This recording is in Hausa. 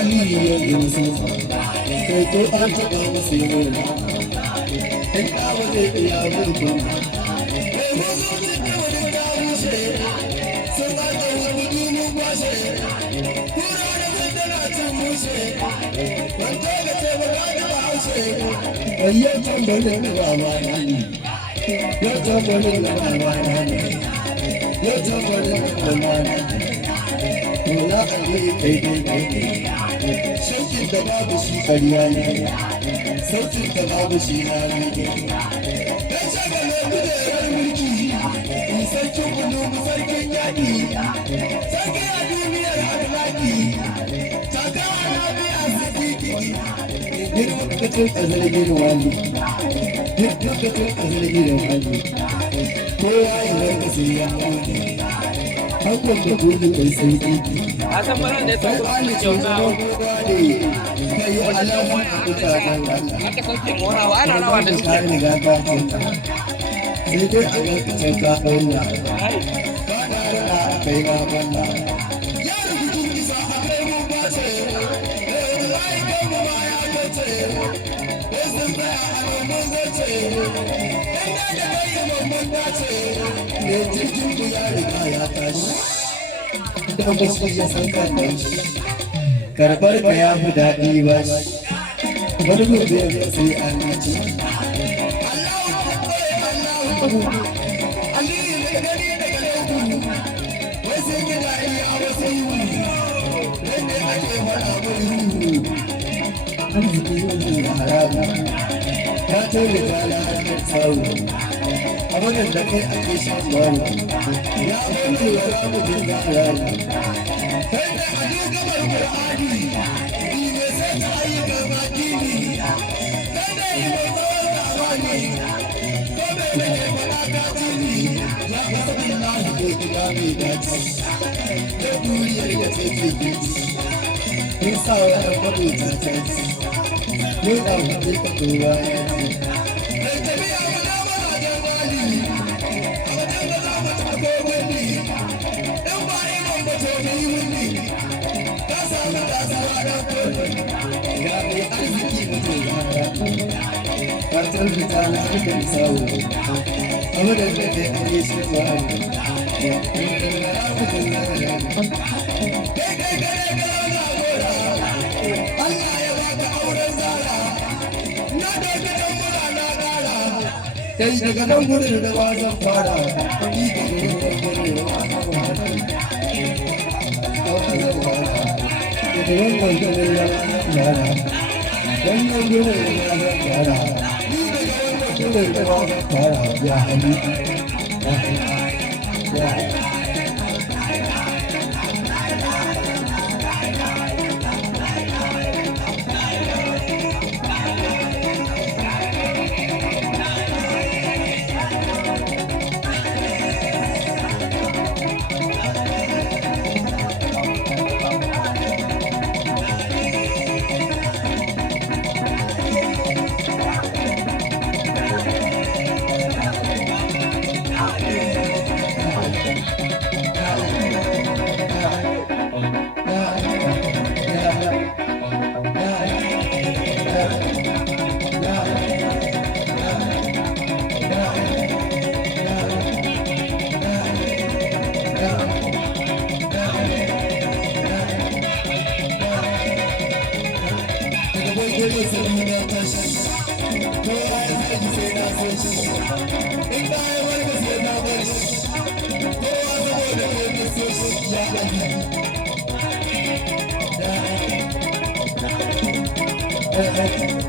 aliyu yanzu sai ko an taɓa masa yi murna in ɗawa zai iya burkun mai mazocin da wani damushe sun ba da wani dumu kwashe kura da zandana cin mushe wanda ga ce ba za ta bahaushe bayyar tambarin da ba ma nani yau tambarin da ba ma nani yau tambarin da ba ma nani Mola Ali kai shaukin da babu shi ƙarya ne sautin da babu shi na rage dan shagala kujerar mulki in sarkin kunu sarkin yaƙi sarki a duniyar hadlaki takawa na biya sidiki girma kacin ƙazar girma ne duk kacin ƙazar girma ne kowa ya rarka sai ya ƙone hakan da gudu mai sauki a san baran da ya sauko cikin kyauta kai alamun da mutanen Allah ta sauke morawa ana rawa da ka riga ka kyauta sai dai a garkacin ka ɗauna ba na rana a kai ma banna ya rubutu isa a kai mu bace wallahi kai mu ma ya bace wasu tsaya a nan mun zace inda da kai mun dace ne jirgin mu ya riga ya tashi da basu ya san kan karbar ka ya fi daɗi ba wani gobe ya sai an ci Aliyu mai gani daga lauku wai sai gida iya a wasu yi dan ne ake faɗa mai arziki yanzu da haramu ta tole ta la'adar tsawo a wannan da kai ake shan baro ya amince wa ramu jin zahara kai da hadu gabar Qur'ani ni ne sai ta yi gaba dini kai da yi mai tsawon zamani ko bai da ke faɗa ka tuni ya ga sabin na da ke gida mai dace da duniyar ya ce ce gici kun sa wa ɗan kwado ta canci ne da kuɗi ka kowa ya ce mai tafiya mana mana jangali a wajen da za mu tafi wani ɗan ba imam ba to yi wani ka samu kasuwa ɗan kodi ga mai arziki mutum ya fatar fita na harkar sawo a wadanda ke ake shi zuwa Allah ya baka auren zara na dauki dan mura na gara kai daga nan gurin da ba zan fara ni da gurin da gurin da ba zan fara da wannan gurin da zara wannan gurin da zan fara ni daga wannan gurin da ba zan fara ya habibi ya Thank you.